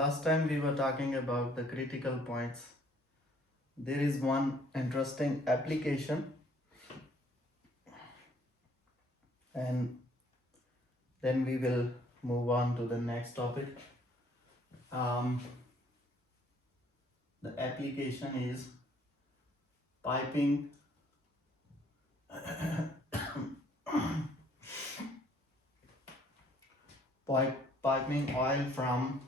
last time we were talking about the critical points. There is one interesting application, and then we will move on to the next topic. Um, the application is piping piping oil from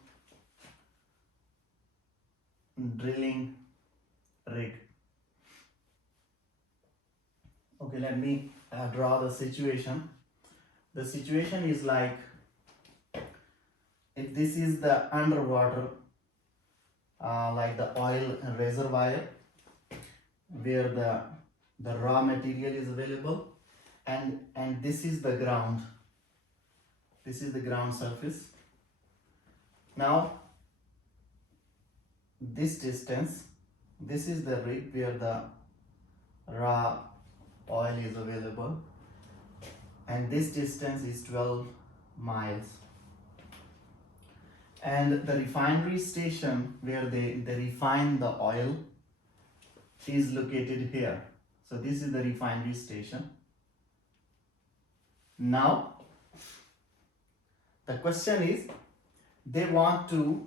drilling rig. Okay, let me draw the situation. The situation is like, if this is the underwater, like the oil reservoir where the raw material is available, and this is the ground. This is the ground surface. Now this distance, this is the rig where the raw oil is available, and this distance is 12 miles, and the refinery station where they refine the oil is located here. So this is the refinery station. Now the question is, they want to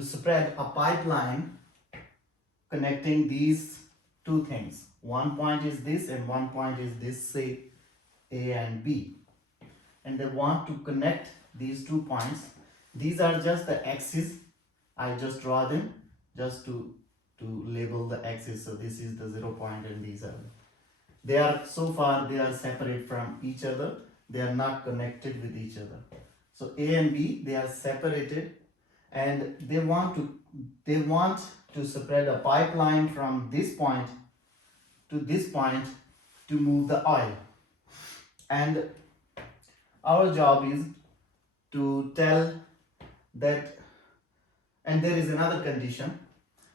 spread a pipeline connecting these two things. One point is this and one point is this, say A and B, and they want to connect these 2 points. These are just the axes. I just draw them just to label the axis. So this is the 0 point and these are, they are, so far they are separate from each other. They are not connected with each other. So A and B, they are separated, and they want to spread a pipeline from this point to this point to move the oil. And our job is to tell that, and there is another condition.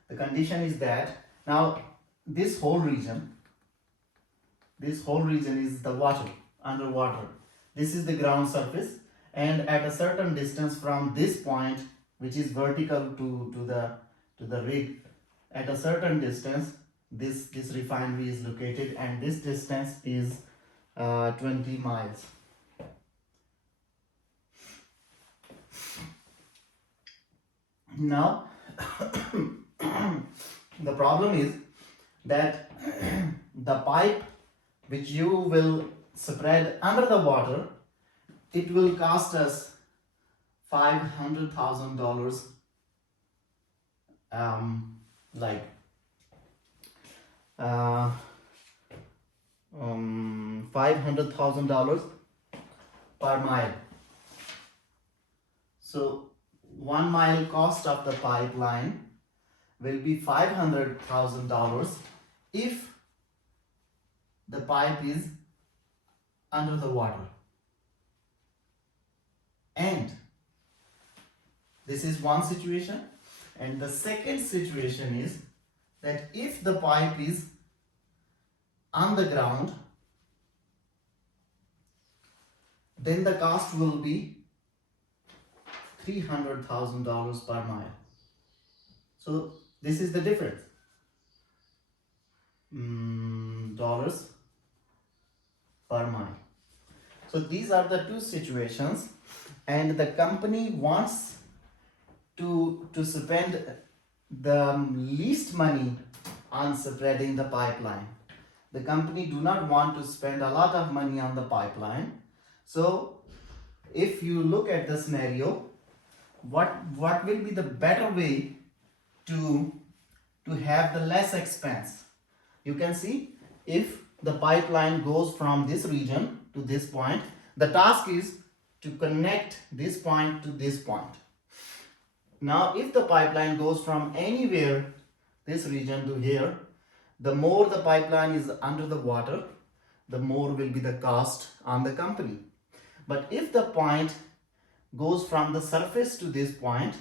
The condition is that now this whole region is the water, underwater. This is the ground surface, and at a certain distance from this point, which is vertical to the rig, at a certain distance this refinery is located, and this distance is 20 miles. Now the problem is that the pipe which you will spread under the water, it will cost us $500,000, like $500,000 per mile. So 1 mile cost of the pipeline will be $500,000 if the pipe is under the water. And this is one situation. And the second situation is that if the pipe is on the ground, then the cost will be $300,000 per mile. So this is the difference. Dollars per mile. So these are the two situations, and the company wants to spend the least money on spreading the pipeline. The company do not want to spend a lot of money on the pipeline. So if you look at the scenario, what will be the better way to have the less expense? You can see, if the pipeline goes from this region to this point, the task is to connect this point to this point. Now if the pipeline goes from anywhere, this region to here, the more the pipeline is under the water, the more will be the cost on the company. But if the point goes from the surface to this point,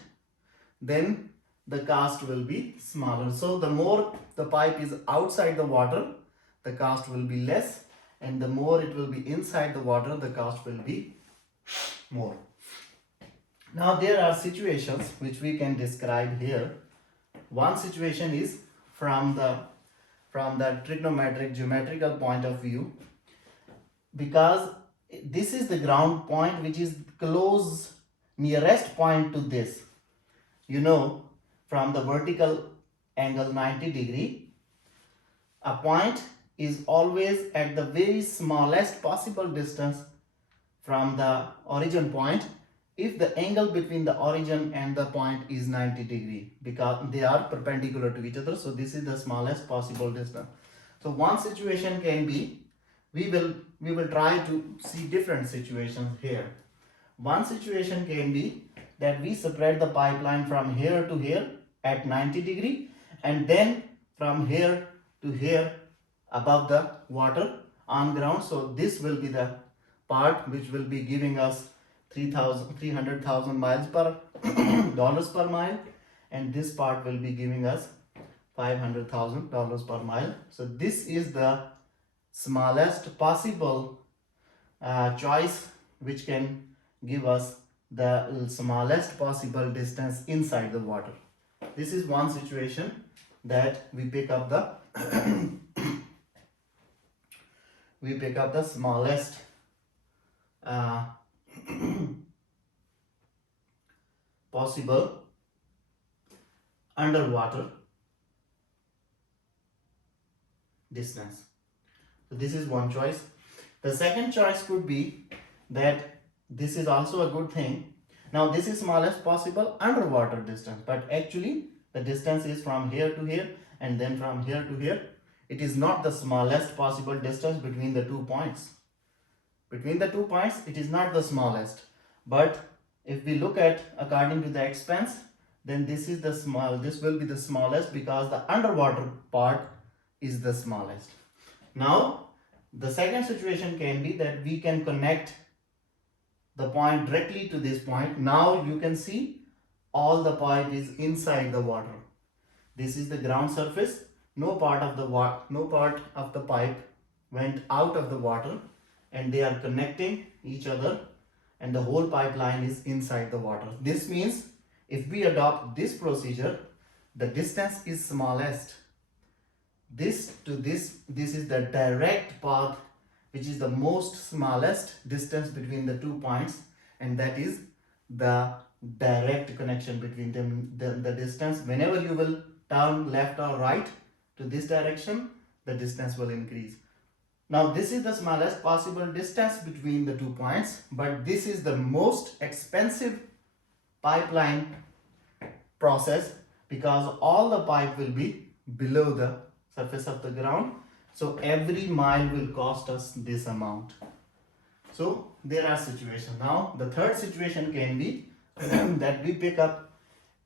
then the cost will be smaller. So the more the pipe is outside the water, the cost will be less, and the more it will be inside the water, the cost will be more. Now there are situations which we can describe here. One situation is from the trigonometric geometrical point of view, because this is the ground point which is close nearest point to this. You know, from the vertical angle 90-degree, a point is always at the very smallest possible distance from the origin point if the angle between the origin and the point is 90-degree, because they are perpendicular to each other. So this is the smallest possible distance. So one situation can be, we will try to see different situations here. One situation can be that we separate the pipeline from here to here at 90-degree, and then from here to here above the water on ground. So this will be the part which will be giving us 300,000 miles per dollars per mile, and this part will be giving us $500,000 per mile. So this is the smallest possible choice which can give us the smallest possible distance inside the water. This is one situation that we pick up the we pick up the smallest possible underwater distance. So this is one choice. The second choice could be that this is also a good thing. Now this is smallest possible underwater distance, but actually the distance is from here to here and then from here to here. It is not the smallest possible distance between the 2 points. Between the 2 points, it is not the smallest. But if we look at according to the expense, then this will be the smallest because the underwater part is the smallest. Now, the second situation can be that we can connect the point directly to this point. Now you can see all the pipe is inside the water. This is the ground surface. No part of the pipe went out of the water, and they are connecting each other, and the whole pipeline is inside the water. This means if we adopt this procedure, the distance is smallest. This to this is the direct path which is the most smallest distance between the 2 points, and that is the direct connection between them. The distance, whenever you will turn left or right to this direction, the distance will increase. Now this is the smallest possible distance between the 2 points, but this is the most expensive pipeline process because all the pipe will be below the surface of the ground. So every mile will cost us this amount. So there are situations. Now the third situation can be that we pick up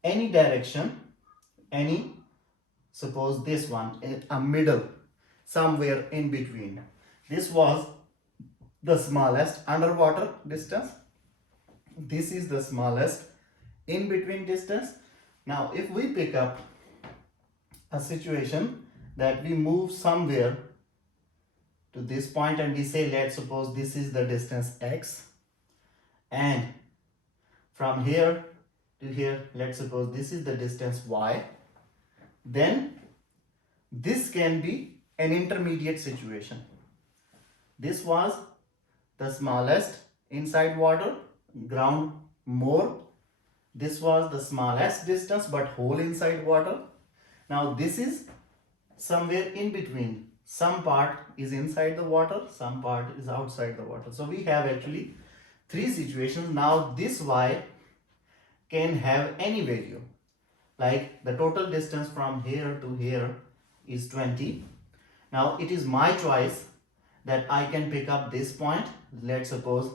any direction, suppose this one, a middle, somewhere in between. This was the smallest underwater distance. This is the smallest in between distance. Now if we pick up a situation that we move somewhere to this point and we say, let's suppose this is the distance x, and from here to here, let's suppose this is the distance y, then this can be an intermediate situation. This was the smallest inside water, ground more. This was the smallest distance but whole inside water. Now this is somewhere in between. Some part is inside the water, some part is outside the water. So we have actually 3 situations. Now this y can have any value. Like the total distance from here to here is 20. Now it is my choice that I can pick up this point, let's suppose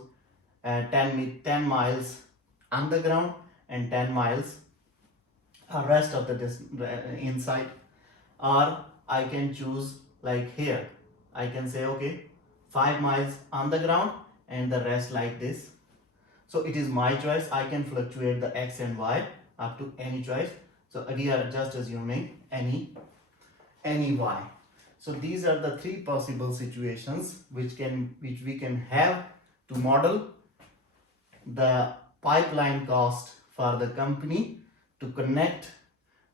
10 miles underground and 10 miles rest of the inside, or I can choose like here. I can say okay, 5 miles on the ground and the rest like this. So it is my choice. I can fluctuate the x and y up to any choice. So we are just assuming any y. So these are the three possible situations which we can have to model the pipeline cost for the company to connect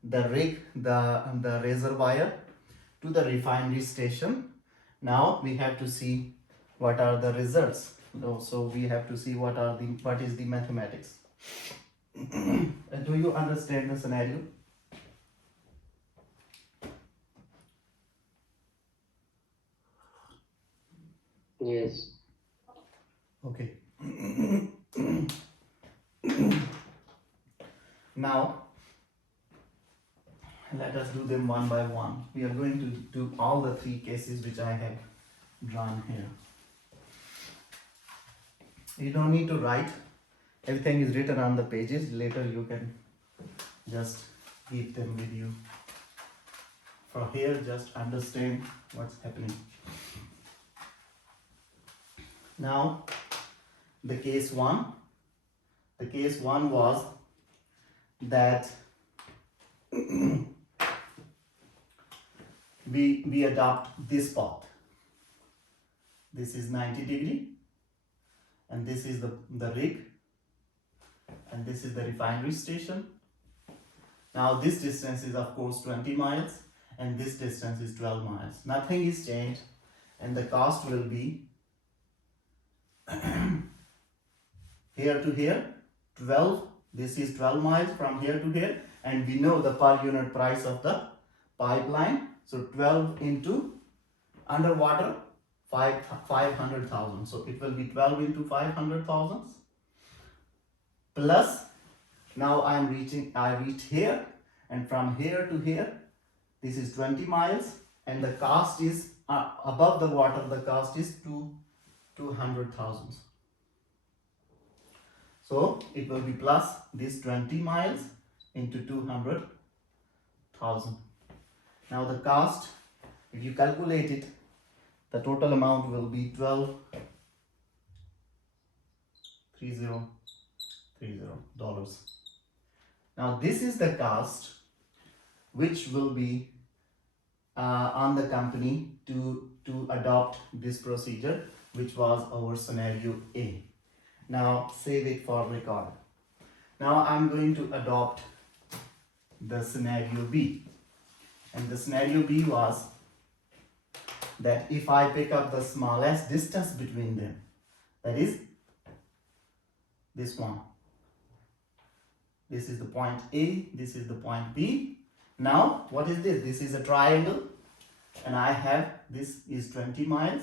the rig, the reservoir to the refinery station. Now we have to see what are the results. So we have to see what is the mathematics. Do you understand the scenario? Yes. Okay. Now let us do them one by one. We are going to do all the three cases which I have drawn here. You don't need to write, everything is written on the pages. Later you can just keep them with you. For here, just understand what's happening. Now the case one was that we adopt this path. This is 90 degree and this is the rig and this is the refinery station. Now this distance is of course 20 miles and this distance is 12 miles. Nothing is changed and the cost will be here to here 12. This is 12 miles from here to here and we know the per unit price of the pipeline. So 12 into underwater 500,000. So it will be 12 into 500,000 plus now I reach here and from here to here this is 20 miles and the cost is above the water, the cost is 200,000. So it will be plus this 20 miles into 200,000. Now the cost, if you calculate it, the total amount will be 12,3030 dollars. Now this is the cost which will be on the company to adopt this procedure, which was our scenario A. Now save it for record. Now I'm going to adopt the scenario B. And the scenario B was that if I pick up the smallest distance between them, that is this one. This is the point A, this is the point B. Now what is this? This is a triangle and I have this is 20 miles,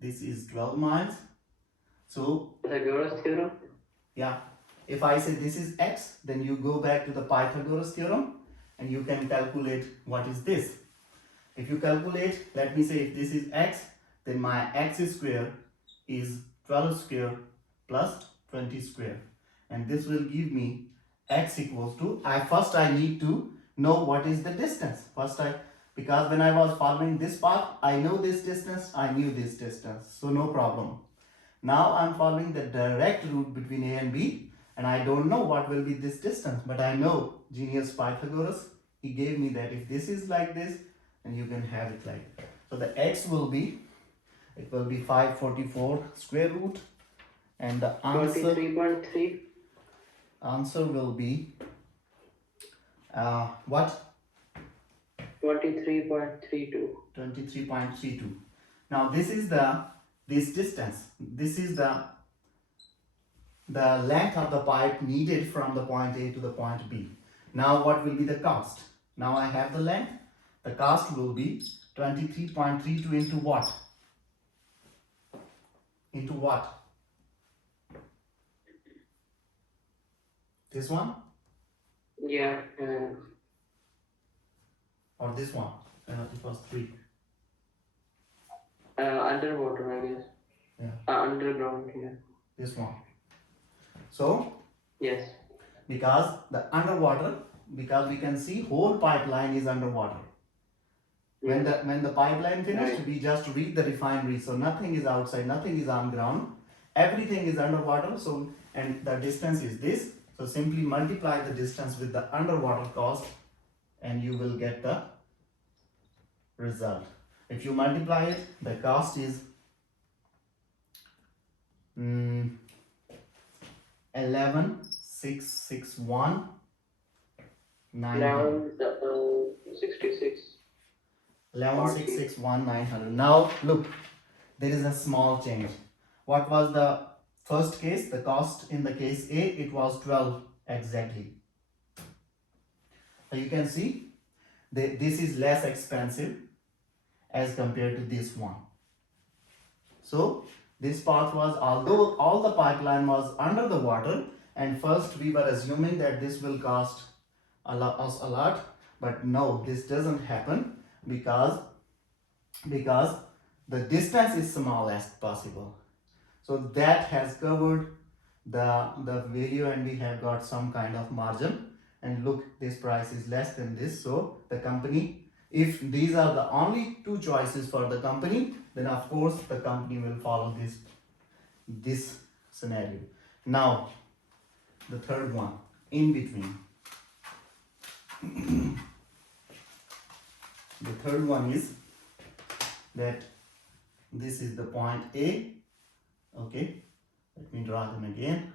this is 12 miles. So Pythagoras theorem? yeah, if I say this is x, then you go back to the Pythagoras theorem and you can calculate what is this. If you calculate, let me say if this is x, then my x square is 12 square plus 20 square. And this will give me x equals to, first I need to know what is the distance. Because when I was following this path, I know this distance, I knew this distance. So no problem. Now I'm following the direct route between A and B and I don't know what will be this distance, but I know genius Pythagoras, he gave me that if this is like this, then you can have it like that. So the x will be, it will be 544 square root and the answer 23.3 will be what? 23.32. 23.32. Now this is this distance. This is the length of the pipe needed from the point A to the point B. Now what will be the cost? Now I have the length. The cost will be 23.32 into what? Into what? This one? Yeah. Or this one? It was 3. Underwater, I guess. Yeah. Underground, yeah. This one. So Yes. because the underwater, because we can see whole pipeline is underwater. When the pipeline finished, Right. we just read the refinery. So nothing is outside, nothing is on ground. Everything is underwater. So and the distance is this. So simply multiply the distance with the underwater cost and you will get the result. If you multiply it, the cost is 11,661 900. 66. 11,661 900. Now look, there is a small change. What was the first case? The cost in the case A, it was 12 exactly. So you can see this is less expensive as compared to this one. So this path was, although all the pipeline was under the water, and first we were assuming that this will cost us a lot, but no, this doesn't happen because the distance is small as possible. So that has covered the value, and we have got some kind of margin. And look, this price is less than this. So the company, if these are the only two choices for the company, then of course the company will follow this scenario. Now the third one, in between. The third one is that this is the point A. Okay, let me draw them again.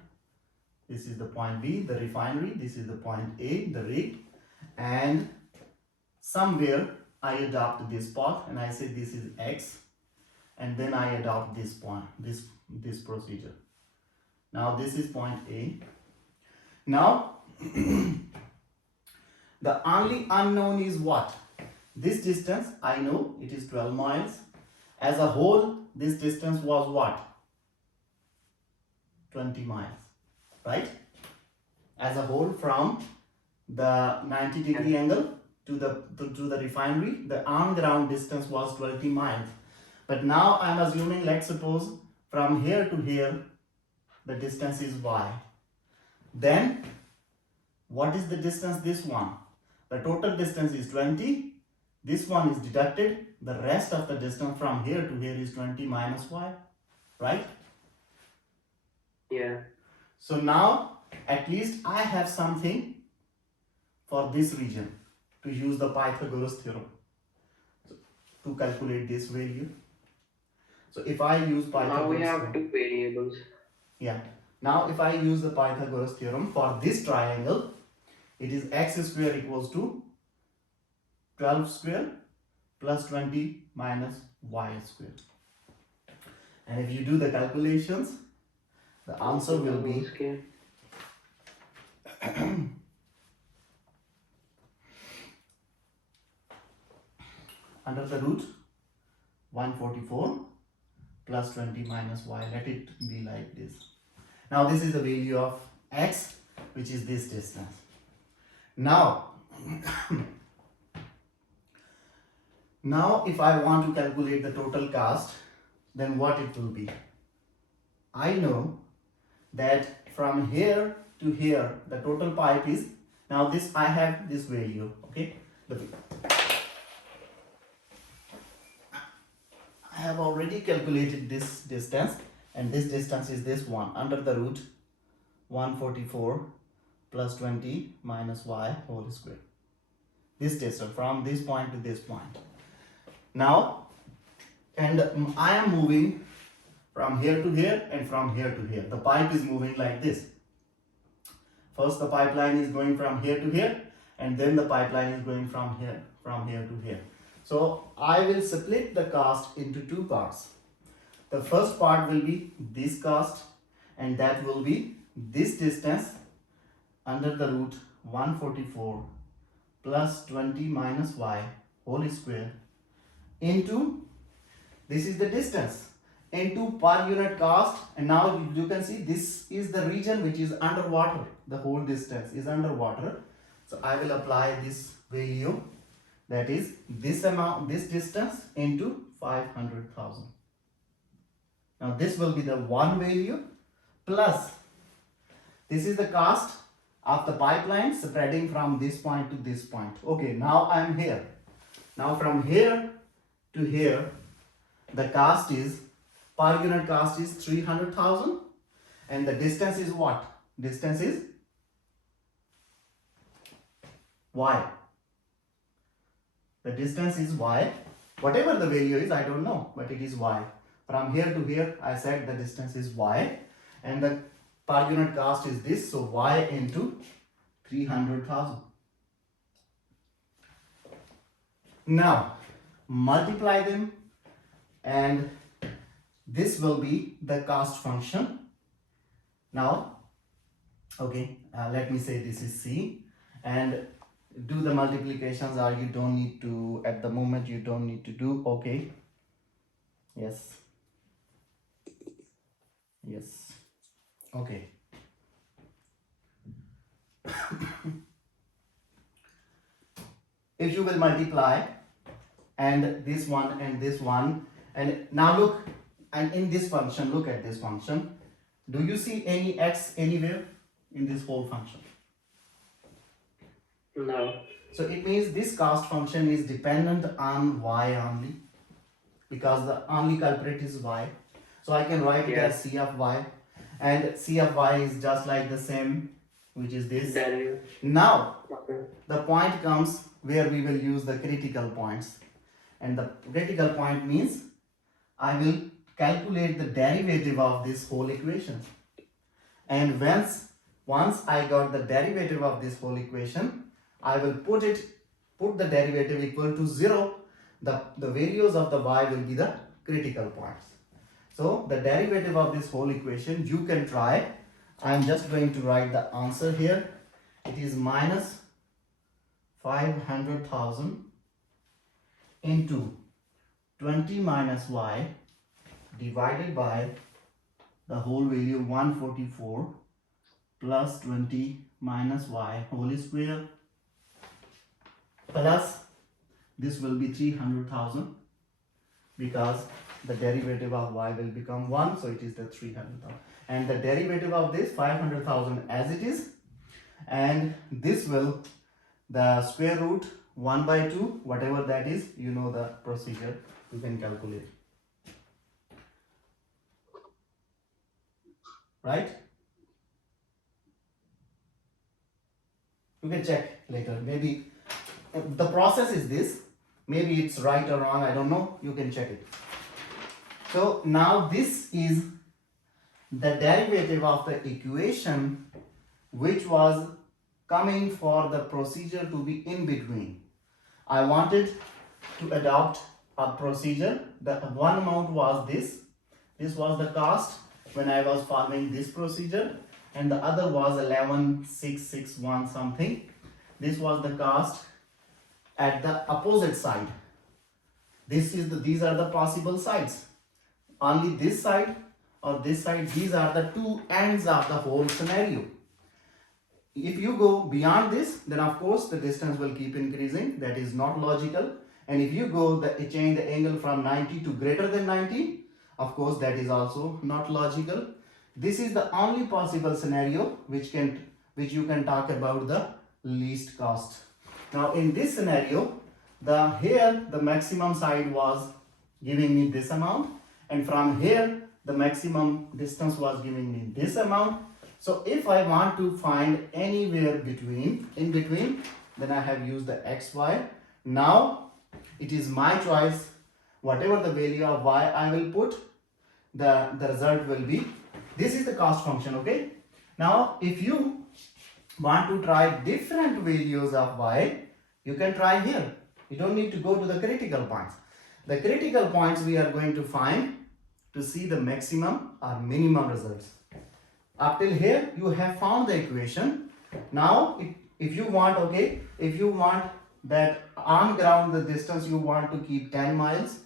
This is the point B, the refinery. This is the point A, the rig. And somewhere I adopt this path and I say this is X, and then I adopt this point, this procedure. Now this is point A. Now the only unknown is what? This distance, I know it is 12 miles. As a whole, this distance was what? 20 miles, right? As a whole, from the 90-degree angle to the refinery, the on-ground distance was 20 miles. But now I'm assuming, let's suppose from here to here, the distance is y. Then, what is the distance this one? The total distance is 20. This one is deducted. The rest of the distance from here to here is 20 minus y, right? Yeah. So now, at least I have something for this region to use the Pythagoras theorem to calculate this value. So if I use Pythagoras Now we have theorem, two variables. yeah. Now if I use the Pythagoras theorem for this triangle, it is x square equals to 12 square plus 20 minus y square. And if you do the calculations, the answer will be Okay. under the root 144 plus 20 minus y. Let it be like this. Now this is the value of x, which is this distance. Now now if I want to calculate the total cost, then what it will be? I know that from here to here the total pipe is, now this I have this value, okay? I have already calculated this distance, and this distance is this one, under the root 144 plus 20 minus y whole square. This distance from this point to this point. Now, and I am moving from here to here and from here to here. The pipe is moving like this. First the pipeline is going from here to here, and then the pipeline is going from here to here. So I will split the cost into two parts. The first part will be this cost, and that will be this distance under the root 144 plus 20 minus y whole square into, this is the distance, into per unit cost. And now you can see this is the region which is underwater. The whole distance is underwater. So I will apply this value, that is this amount, this distance into 500,000. Now this will be the one value, plus this is the cost of the pipeline spreading from this point to this point. Okay, now I am here. Now from here to here, the cost is, per unit cost is 300,000, and the distance is what? Distance is y. The distance is y, Whatever the value is, I don't know, but it is y. From here to here, I said the distance is y, and the per unit cost is this, so y into 300,000. Now, multiply them, and this will be the cost function. Now, okay, let me say this is C, and do the multiplications, or you don't need to, at the moment you don't need to do, okay, yes, yes, okay. If you will multiply, and this one and this one, and now look, and in this function, look at this function, do you see any x anywhere in this whole function? No. So it means this cost function is dependent on y only, because the only culprit is y. So I can write it as c of y, and c of y is just like the same, which is this. Derivative. Now Okay. the point comes where we will use the critical points, and the critical point means I will calculate the derivative of this whole equation, and once I got the derivative of this whole equation, I will put the derivative equal to 0. The values of the y will be the critical points. So the derivative of this whole equation, you can try. I am just going to write the answer here. It is minus 500,000 into 20 minus y divided by the whole value 144 plus 20 minus y whole square, plus this will be 300,000, because the derivative of y will become 1, so it is the 300,000, and the derivative of this 500,000 as it is, and this will the square root 1 by 2, whatever that is, you know the procedure, you can calculate, right? You can check later, maybe the process is this, maybe it's right or wrong, I don't know, you can check it. So now this is the derivative of the equation which was coming for the procedure to be in between. I wanted to adopt a procedure. The one amount was this was the cost when I was following this procedure, and the other was 11,661 something. This was the cost at the opposite side. These are the possible sides. Only this side or this side, these are the two ends of the whole scenario. If you go beyond this, then of course the distance will keep increasing. That is not logical. And if you go change the angle from 90 to greater than 90, of course that is also not logical. This is the only possible scenario which you can talk about the least cost. Now in this scenario, here the maximum side was giving me this amount, and from here the maximum distance was giving me this amount. So if I want to find anywhere in between, then I have used the xy. Now it is my choice. Whatever the value of y I will put, the result will be, this is the cost function, okay? Now if you want to try different values of y, you can try here. You don't need to go to the critical points. The critical points we are going to find to see the maximum or minimum results. Up till here you have found the equation. Now if you want, okay, if you want that on ground the distance you want to keep 10 miles,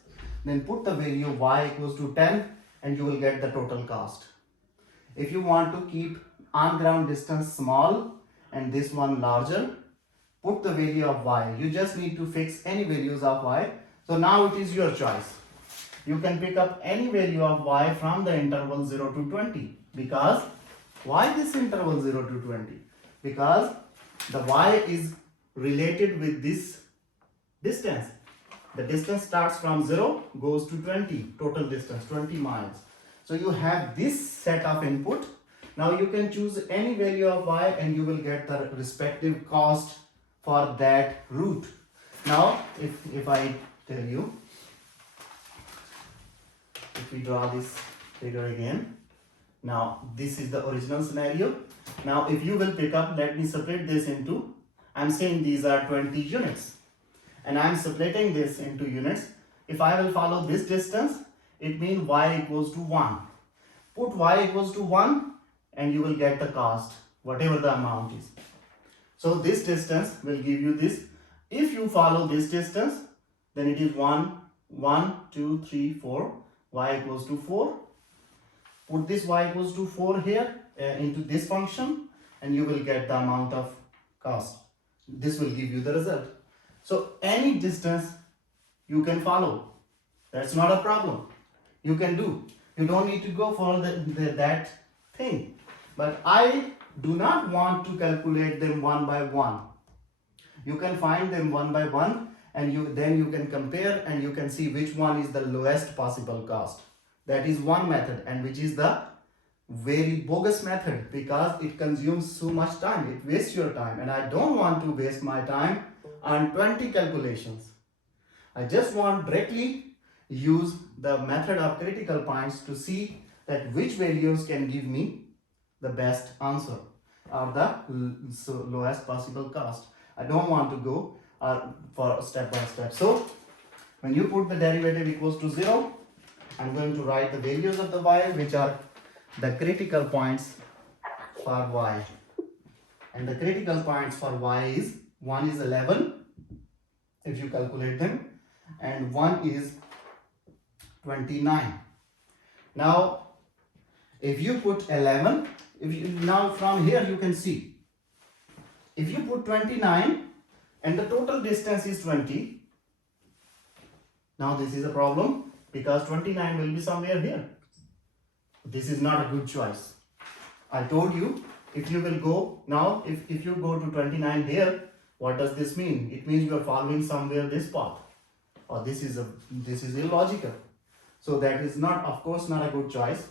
then put the value y equals to 10 and you will get the total cost. If you want to keep on ground distance small and this one larger, put the value of y. You just need to fix any values of y. So now it is your choice. You can pick up any value of y from the interval 0 to 20. Because why this interval 0 to 20? Because the y is related with this distance. The distance starts from 0, goes to 20, total distance 20 miles. So you have this set of input. Now you can choose any value of y and you will get the respective cost for that route. Now if I tell you we draw this figure again. Now this is the original scenario. Now if you will pick up, let me separate this into, I'm saying these are 20 units and I'm splitting this into units. If I will follow this distance, it means y equals to 1. Put y equals to 1 and you will get the cost, whatever the amount is. So this distance will give you this. If you follow this distance, then it is 1, 1, 2, 3, 4, y equals to 4. Put this y equals to 4 here into this function and you will get the amount of cost. This will give you the result. So any distance you can follow. That's not a problem. You can do. You don't need to go for that thing. But I do not want to calculate them one by one. You can find them one by one and then you can compare and you can see which one is the lowest possible cost. That is one method, and which is the very bogus method because it consumes so much time. It wastes your time and I don't want to waste my time on 20 calculations. I just want directly use the method of critical points to see that which values can give me the best answer or the lowest possible cost. I don't want to go for step by step. So when you put the derivative equals to 0, I'm going to write the values of the y, which are the critical points for y. And the critical points for y is, one is 11 if you calculate them, and one is 29. Now if you put 11, now from here you can see, if you put 29 and the total distance is 20, now this is a problem because 29 will be somewhere here. This is not a good choice. I told you, if you will go now, if you go to 29 here, what does this mean? It means you are following somewhere this path, or this is illogical. So that is not, of course, not a good choice.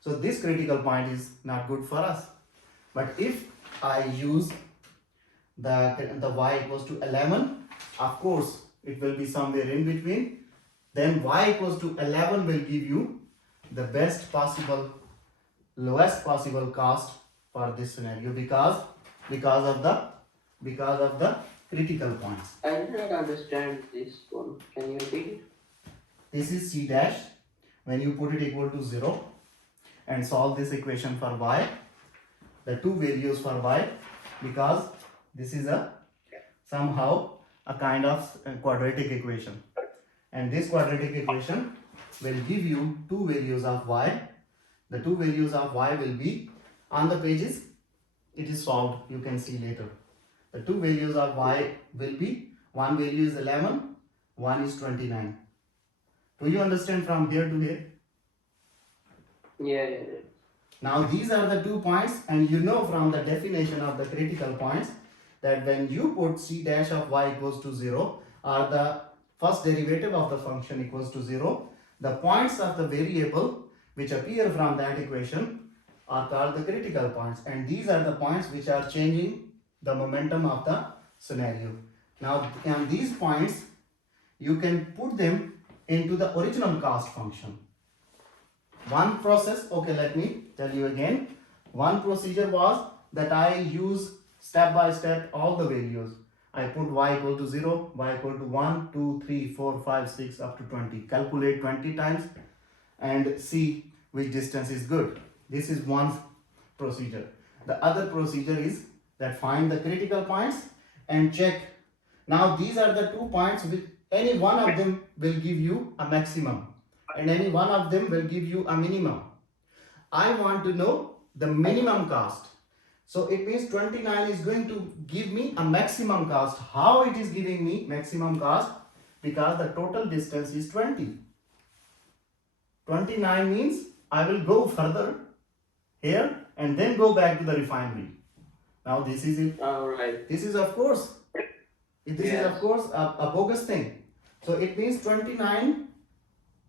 So this critical point is not good for us. But if I use the y equals to 11, of course it will be somewhere in between. Then y equals to 11 will give you the best possible, lowest possible cost for this scenario because of the critical points. I did not understand this one. Can you repeat it? This is c dash. When you put it equal to 0 and solve this equation for y, the two values for y, because this is somehow a kind of quadratic equation, and this quadratic equation will give you two values of y. The two values of y will be on the pages. It is solved, you can see later. The two values of y will be, one value is 11, one is 29. Do you understand from here to here? Yeah. Now these are the 2 points, and you know from the definition of the critical points that when you put c dash of y equals to 0 or the first derivative of the function equals to 0, the points of the variable which appear from that equation are called the critical points, and these are the points which are changing the momentum of the scenario. Now on these points you can put them into the original cost function. One process, okay, let me tell you again. One procedure was that I use step by step all the values. I put y equal to 0, y equal to 1, 2, 3, 4, 5, 6 up to 20. Calculate 20 times and see which distance is good. This is one procedure. The other procedure is that find the critical points and check. Now these are the 2 points which any one of them will give you a maximum and any one of them will give you a minimum. I want to know the minimum cost. So it means 29 is going to give me a maximum cost. How it is giving me maximum cost? Because the total distance is 20. 29 means I will go further here and then go back to the refinery. Now this is it. Alright. This is of course a bogus thing. So it means 29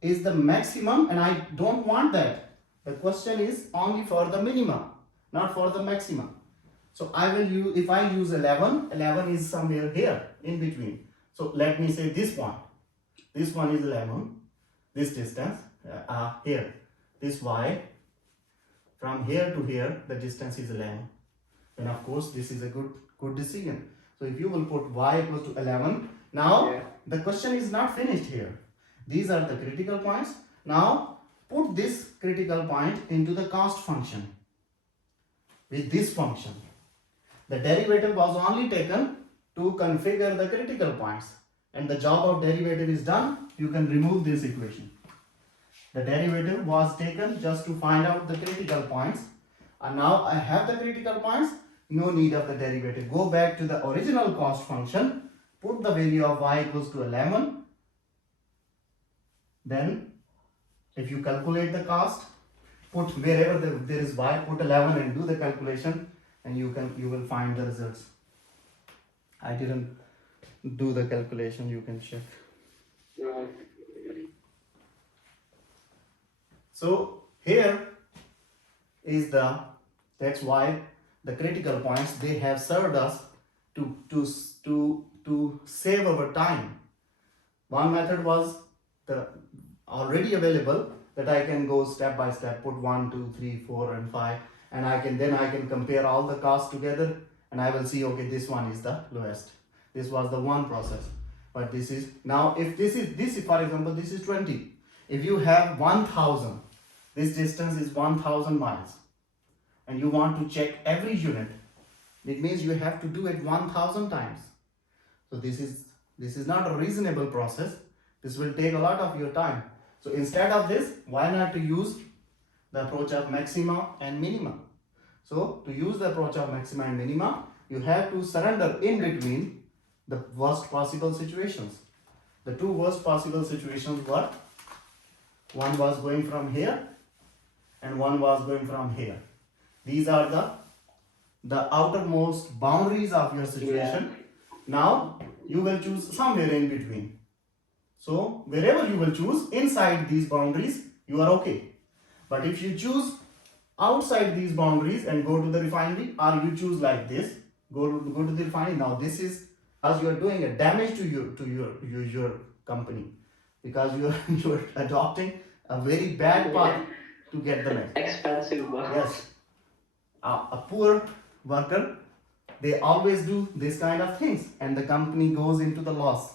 is the maximum and I don't want that. The question is only for the minimum, not for the maximum. So I will use, if I use 11, 11 is somewhere here in between. So let me say this one. This one is 11, this distance, here, this y, from here to here, the distance is 11. Then of course, this is a good decision. So if you will put y equals to 11, now Yeah. the question is not finished here. These are the critical points. Now put this critical point into the cost function with this function. The derivative was only taken to configure the critical points, and the job of derivative is done. You can remove this equation. The derivative was taken just to find out the critical points, and now I have the critical points. No need of the derivative. Go back to the original cost function, put the value of y equals to 11. Then if you calculate the cost, put wherever there is y, put 11 and do the calculation, and you will find the results. I didn't do the calculation, you can check. No. So here is that's why the critical points, they have served us to save our time. One method was the already available, that I can go step by step, put 1, 2, 3, 4 and 5, and I can compare all the costs together, and I will see, okay, this one is the lowest. This was the one process. But this is, now if this is for example, this is 20. If you have 1000, this distance is 1000 miles, and you want to check every unit, it means you have to do it 1000 times. So this is not a reasonable process. This will take a lot of your time. So instead of this, why not to use the approach of maxima and minima? So to use the approach of maxima and minima, you have to surrender in between the worst possible situations. The two worst possible situations were, one was going from here and one was going from here. These are the outermost boundaries of your situation. Now you will choose somewhere in between. So wherever you will choose inside these boundaries, you are okay. But if you choose outside these boundaries and go to the refinery, or you choose like this, go to the refinery, now this is as you are doing a damage to your company, because you are adopting a very bad path to get the next. Expensive work. Yes, a poor worker, they always do this kind of things, and the company goes into the loss.